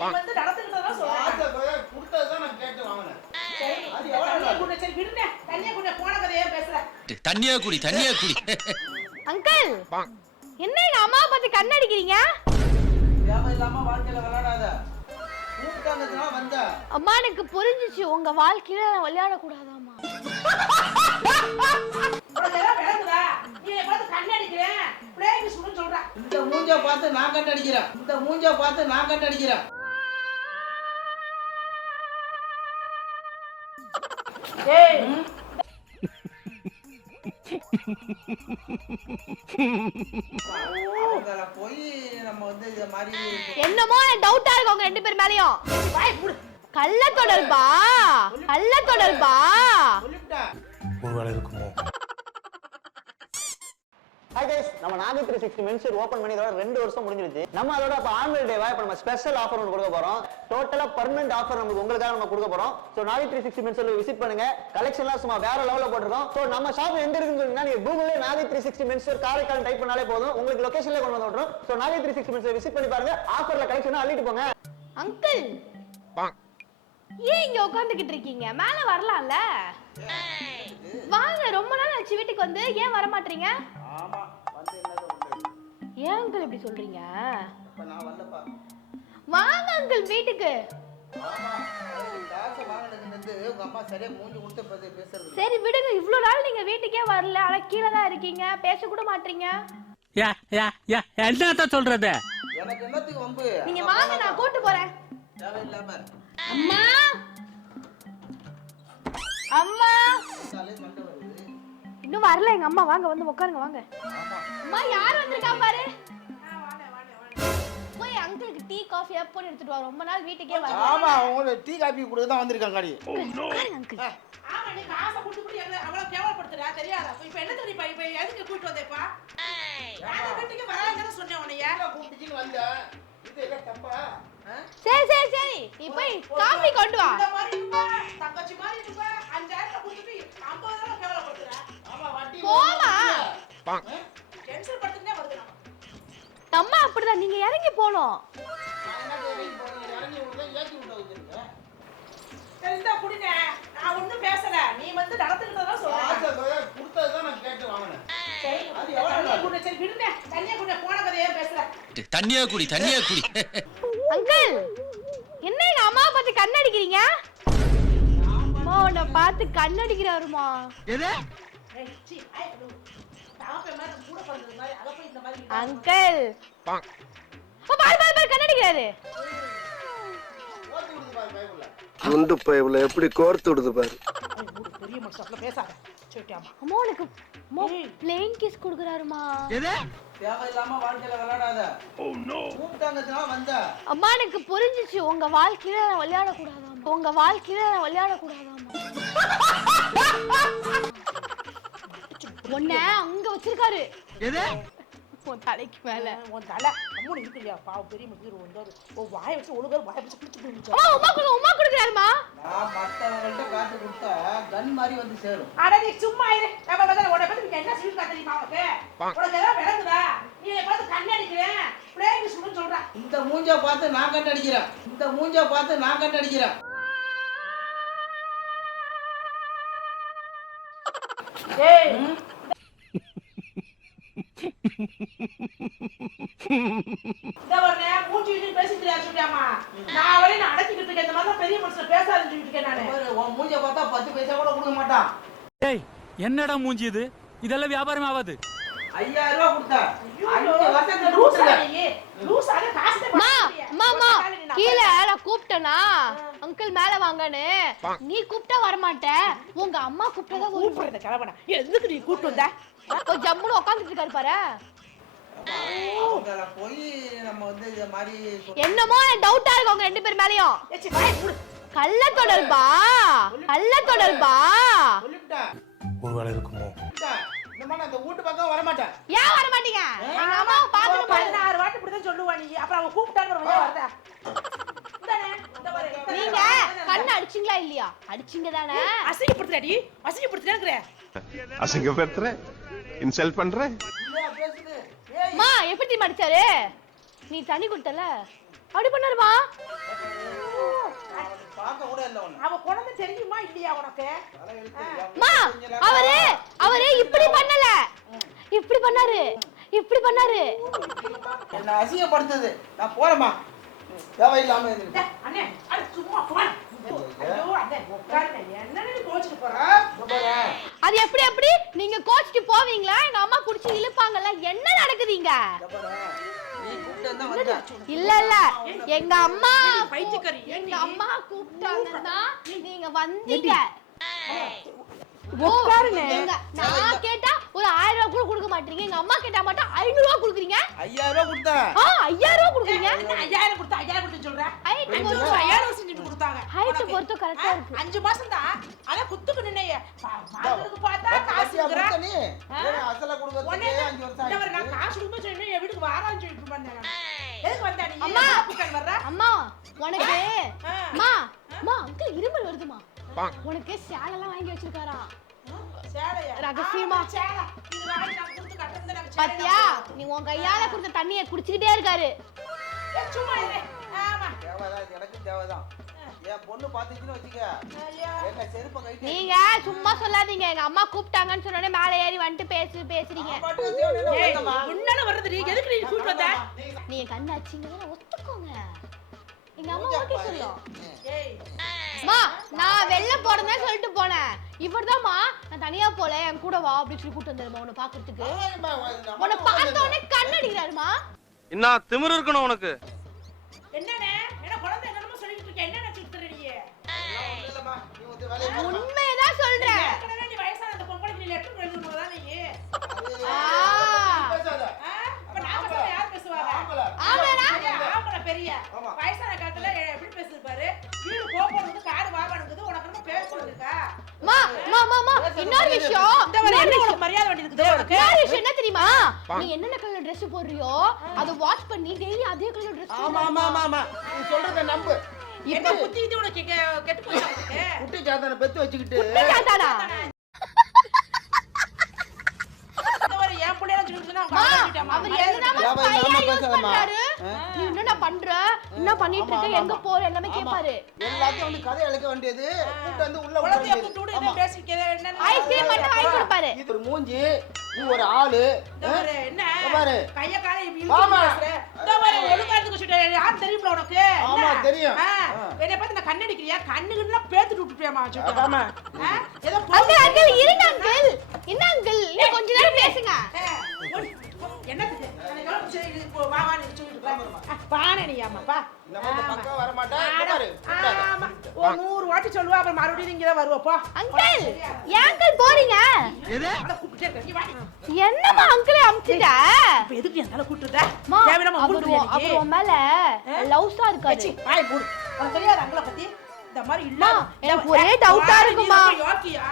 நீ வந்து நடந்துக்கிட்டதா சொல்றேன். தண்ணியை? குடி தண்ணியை குடி அங்கிள் என்ன எங்க அம்மாவை பார்த்து கண்ணடிக்கிறீங்க? தேவையில்லாம வாழ்க்கையில விளையாடாத. அம்மா எனக்கு புரிஞ்சிச்சு. உங்க வாழ்க்கையில நான் கண்ணடிக்கிறேன் சுடுன்னு சொல்ற. இந்த மூஞ்ச பார்த்து நான் கண்டடிக்கிறேன் இந்த மூஞ்ச பார்த்து நான் கண்டடிக்கிறேன் என்னமோ டவுட்டா இருக்கு உங்க ரெண்டு பேர் மேலயும். கள்ள தொடர்பா கள்ள தொடர்பா சொல்லிவிட்டேன் ஒருவேளை இருக்குமோ? ஹாய் கைஸ் நம்ம Nagai three sixty menswear open பண்ணி இதோட ரெண்டு வருஷம் முடிஞ்சிருச்சு. நம்ம அதோட இப்போ ஆனுவல் டேவா இப்போ நம்ம ஸ்பெஷல் ஆஃபர் ஒன்று கொடுக்க போறோம். டோட்டலா பர்மனெண்ட் ஆஃபர் நமக்கு உங்களுக்காக நம்ம கொடுக்க போறோம். So Nagai three sixty menswear visit பண்ணுங்க. கலெக்ஷன்லாம் சும்மா வேற லெவலில் போட்டிருக்கோம். ஸோ நம்ம ஷாப் எங்க இருக்குன்னு சொன்னீங்கன்னா நீங்க கூகுளே Nagai three sixty menswear Karaikal type பண்ணாலே போதும். உங்களுக்கு லொகேஷன்ல கொண்டு வந்து விட்டுரும். So Nagai three sixty menswear visit பண்ணி பாருங்க. ஆஃபர்ல கலெக்ஷன் அள்ளிட்டு போங்க. அங்கிள் ஏன் இங்க உட்காந்துக்கிட்டு இருக்கீங்க? மேல வரலாம்ல. வாங்க ரொம்ப நாள் ஆச்சு வீட்டுக்கு வந்து. ஏன் வர மாட்டீங்க ஆமா. ஏன் அங்கிள் இப்படி சொல்றீங்க? இப்ப நான் வரலப்பா வாங்க அங்கிள் வீட்டுக்கு. சரி விடுங்க இவ்வளவு நாள் நீங்க வீட்டுக்கே வரல. ஆனா கீழே தான் இருக்கீங்க. பேச கூட மாட்டீங்க. யா யா யா என்னத்த சொல்றது? எனக்கு என்னத்துக்கு வம்பு? நீங்க வாங்க நான் கூட்டு போறேன். தேவையில்லாம அம்மா! அம்மா இன்னும் வரல எங்க அம்மா. வாங்க வந்து உட்காருங்க வாங்க. அம்மா யார் வந்திருக்கா பாரு? போய் அங்கிளுக்கு டீ காஃபி எப்போ எடுத்துட்டு வா. ரொம்ப நாள் வீட்டுக்கே வரல. ஆமா உங்களுக்கு டீ காபி கொடுக்க தான் வந்திருக்காங்க காடி. உட்காருங்க அங்கிள். ஆமா நீ காசை கொடுத்து கொடுத்து எங்களை அவ்வளவு கேவலப்படுத்துறா? தெரியாதா? இப்ப என்ன தெரியுப்பா இப்ப எதுக்கு கூட்டிட்டு வந்தேப்பா வீட்டுக்கு வராங்கன்னு சொன்னேன் உன்னைய. கூப்பிட்டுச்சின்னு வந்தேன் இது என்ன தப்பா? ஆ? சரி சரி சரி. நீ போய் காஃபி கொண்டு வா. இந்த மாதிரி இருப்ப, தங்கச்சி மாதிரி இருப்ப, அஞ்சாயிரத்தை போமா. டென்ஷன் படுத்துட்டே வருது நம்ம. அம்மா அப்படிதான் நீங்க இறங்கி போனோம் நான் ஒண்ணும் பேசல. நீ வந்து நடந்துக்கிட்டதெல்லாம் சொல்றேன். ஆசை போய் கொடுத்ததுதான் நான் கேட்டு வாங்கினேன். சரி, அது எவ்வளவு தண்ணியை நாள்? குடி. சரி, விடுங்க. தண்ணியை குடி. போன கதையே பேசுற. தண்ணியா குடி தண்ணியா குடி அங்கிள் என்ன எங்க அம்மாவை பார்த்து கண்ணடிக்கிறீங்க அம்மா உன்னை பார்த்து கண்ணடிக்கிறாருமா ஏய், அங்கிள். பாரு பாரு பாரு கண்ணடிக்கிறாரு. குண்டு பைப்ல எப்படி கோர்த்து விடுது பாரு. பெரிய மனுஷன் பேசாத. சொல்லிட்டாமா அம்மா உனக்கு அம்மா பிளேன் கிஸ் கொடுக்குறாருமா? தேவையில்லாம வாழ்க்கையில விளையாடாத. கூப்பிட்டாங்கதுனா வந்த. அம்மா எனக்கு புரிஞ்சிச்சு. உங்க வாழ்க்கையில நான் விளையாடக்கூடாதாம்மா. உங்க வாழ்க்கையில நான் விளையாடக்கூடாதாம்மா. உன்ன அங்க வச்சிருக்காரு. உன் தலைக்கு மேல. உன் தலை. அம்மனு இருக்கு இல்லையா பாவம் பெரிய மனுஷன் வந்து ஒரு வாயை வச்சு ஒழுங்காக வாயை வச்சு குளிச்சு போயிடுச்சு அம்மா உமா கொடு உமா கொடுக்குறாருமா? நான் மத்தவங்கள்ட்ட காசு கொடுத்தா கன் மாதிரி வந்து சேரும். அட நீ சும்மா இரு. நம்ம பதில் உன்னை பத்தி நீங்க என்ன சொல்லிருக்கா தெரியுமா உனக்கு? உனக்கு ஏதாவது விளங்குதா நீ என்னை பார்த்து கண்ணடிக்கிறேன் பிளேயிங் சுடுன்னு சொல்ற. இந்த மூஞ்ச பார்த்து நான் கண்டடிக்கிறேன் இந்த மூஞ்ச பார்த்து நான் கண்டடிக்கிறேன் ஏய் இந்த மூஞ்சி நான் நான் மாதிரி சொல்லிட்டு நானு உன் பார்த்தா பத்து கூட கொடுக்க மாட்டான் ஏய் என்னடா மூஞ்சி இது? இதெல்லாம் வியாபாரம் ஆகாது. ஐயாயிரம் ரூபாய் கொடுத்தா. கீழே நான் கூப்பிட்டேனா? அங்கிள் மேல வாங்கன்னு. நீ கூப்பிட்டா வரமாட்ட. உங்க அம்மா கூப்பிட்டதா ஒரு கூப்பிடுறத கிளம்புனா. எதுக்கு நீ கூப்பிட்டு வந்த? ஒரு ஜம்முன்னு உட்காந்துட்டு இருக்காரு பாரு. அவங்கள போய் நம்ம வந்து இது மாதிரி சொல்லி- என்னமோ டவுட்டா இருக்கு உங்க ரெண்டு பேர் மேலயும். கள்ள தொடர்பா கள்ள தொடர்பா ஒருவேளை இருக்குமோ? மாட்டேன் ஏன் வர மாட்டீங்க எங்க அம்மாவை அவன் பாத்துட்டு பாருங்க. பதினாறு வாட்டி இப்படிதான் சொல்லுவா நீ. அப்புறம் அவன் கூப்பிட்டான்னு வருதா? நீங்க. கண்ணு அடிச்சீங்களா இல்லையா? அடிச்சீங்க தானே. அசிங்கப்படுத்துறாடி அசிங்கப்படுத்துறேங்கிற அசிங்கப்படுத்துற இன்சல்ட் பண்ற அம்மா எப்படி தெரியுமா அடிச்சாரு? நீ தண்ணி கொடுத்தல. அப்படி பண்ணாருமா? பார்க்க கூட இல்லை ஒன்று அவ குழந்தை தெரியுமா இல்லையா உனக்கு? அம்மா அவரு அவரு இப்படி பண்ணல. இப்படி பண்ணாரு. இப்படி பண்ணாரு. என்ன அசிங்கப்படுத்துது. நான் போறேம்மா. தேவையில்லாம அண்ணே அது சும்மா போ ஐயோ அண்ணே உட்காருங்க. என்ன நீ கோச்சுட்டு போற? அது எப்படி எப்படி? நீங்க கோச்சிட்டு போவீங்களா? எங்க அம்மா குடிச்சு இழுப்பாங்கல்ல என்ன நடக்குதுங்க? இல்ல இல்ல. எங்க அம்மா எங்க? அம்மா கூப்பிட்டாங்கன்னா நீங்க வந்தீங்க. நான் கேட்டா ஒரு ஆயிரம் ரூபாய் கூட கொடுக்க மாட்டீங்க. எங்க அம்மா கேட்டா மட்டும் ஐநூறு ரூபாய் கொடுக்குறீங்க? ஐயாயிரம் ரூபா கொடுத்தேன் ஆ ஐயாயிரம் ரூபாய் கொடுக்குறீங்க? ஐயாயிரம் கொடுத்தா ஐயாயிரம் கொடுத்து சொல்றேன். ஐயாயிரம் செஞ்சுட்டு கொடுத்தாங்க. உனக்கு. பொறுத்து இருக்கு. அஞ்சு மாசம் தான். ஆனா குத்துக்கு நின்னைய. பார்த்தா காசு கொடுத்த நீ அசல அஞ்சு வருஷம் நான். காசு கொடுக்க என் வீட்டுக்கு வாரான்னு சொல்லிட்டு வந்தேன் நான். எதுக்கு வந்தா நீ? அம்மா. வர்ற? அம்மா உனக்கு. அம்மா அம்மா அங்கிள் இருமல் வருதுமா உனக்கு சேலெல்லாம் வாங்கி வச்சிருக்காராம் சேலையா? ரகசியமா. பாத்தியா? நீ உன் கையால கொடுத்த தண்ணிய குடிச்சுக்கிட்டே இருக்காரு. நீங்க சும்மா சொல்லாதீங்க. எங்க அம்மா கூப்பிட்டாங்கன்னு சொன்னோடனே மேல ஏறி வந்துட்டு பேசு பேசுறீங்க. உன்னால வர்றது நீ எதுக்கு நீ கூப்பிட்டு வந்த? நீ என் கண்ணு அச்சிங்க ஒத்துக்கோங்க. எங்க அம்மா ஓகே சொல்லும் நான் போனேன் இவர்தாம்மா நான் தனியா போல என் கூட வா அப்படின்னு சொல்லி கூட்டு வந்தாருமா உன்னை பாக்குறதுக்கு. உன்னை பார்த்த உடனே கண்ணடிக்கிறாருமா என்ன திமிரு இருக்கணும் உனக்கு. என்னண்ணே? என்ன குழந்தை என்னமோ சொல்லிட்டு இருக்க. என்ன நினைச்சிட்டு இருக்க என்ன தெரியுமா? நீ என்னென்ன கலர் Dress போடுறியோ அதை வாஷ் பண்ணி டெய்லி அதே கலர் Dress ஆமா ஆமா ஆமா ஆமா. நீ சொல்றத நம்பு. என்ன? குத்திக்கிட்டு உனக்கு கெ- கெட்டு போச்சா உனக்கு? குட்டி சாத்தான பெத்து வச்சுக்கிட்டு. தானா இந்த வரை என் பிள்ளைய சொல்லிட்டு அவங்க அம்மா அம்மா, பேசாதம்மா. பண்றாரு? நீ என்னடா பண்ற? என்ன பண்ணிட்டு இருக்க? எங்க. போற? எல்லாமே கேட்பாரு எல்லாத்தையும் வந்து கதை அழைக்க வேண்டியது. கூட்டு வந்து உள்ள விடு, ஆமா. இதை பேசிக்க, என்னன்னு ஐஸ்கிரீம் மட்டும் வாங்கி கொடுப்பாரு. இது ஒரு மூஞ்சி நீ ஒரு ஆளு. என்ன? பாரு. கைய கால இப்படி ஆமா. இந்த பாரு, ஒழுங்கா இருந்துக்க சொல்லிட்டேன். யார் தெரியுமில உனக்கு? ஆமா, என்ன? தெரியும். என்னை பார்த்து நான் கண்ணடிக்கிறியா? கண்ணுக்குன்னா பேத்துட்டு விட்டுப்பியாமா சொல்லிட்டேன். ஆமா. ஏதோ அங்கிள். அங்கிள் இருங்க அங்கிள். என்ன அங்கிள். இன்னும் கொஞ்ச நேரம் பேசுங்க. என்னத்துக்கு? நூறு வாட்டி சொல்லுவா அப்புறம் மறுபடியும் நீங்க தான் வருவப்பா. அங்கிள் போறீங்க? என்னம்மா அங்கிளை அமுச்சிட்ட எதுக்கு என் தலை கூட்டுறத தேவையில்லாம மேல லவ்ஸா இருக்காரு கட்சி வாய் மூடு. உனக்கு தெரியாது அங்கள பத்தி? இந்த மாதிரி இல்ல அம்மா, எனக்கு ஒரே ஆ இருக்குமா?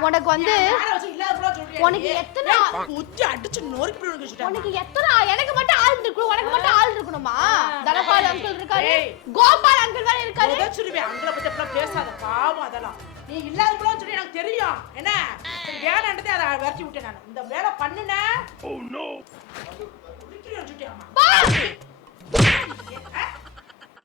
உனக்கு வந்து- உனக்கு எத்தனை முச்சி அடிச்சு நொறுக்கி. உனக்கு எத்தனை எனக்கு மட்டும் ஆள் இருக்கணும் உனக்கு மட்டும் ஆள் இருக்கணுமா? தனபால் அங்கிள் இருக்காரு. கோபால் அங்கிள் வேற இருக்காரு. முதல் சொல்லுவேன் அங்கள பத்தி அப்படிலாம் பேசாத பாவம் அதெல்லாம். நீ இல்லாத சொல்லி எனக்கு தெரியும். என்ன? வேணான்றதே அதை விரட்டி விட்டேன் நான். இந்த வேலை பண்ணுன. முடிக்கிறேன் சொல்லிட்டேன் பா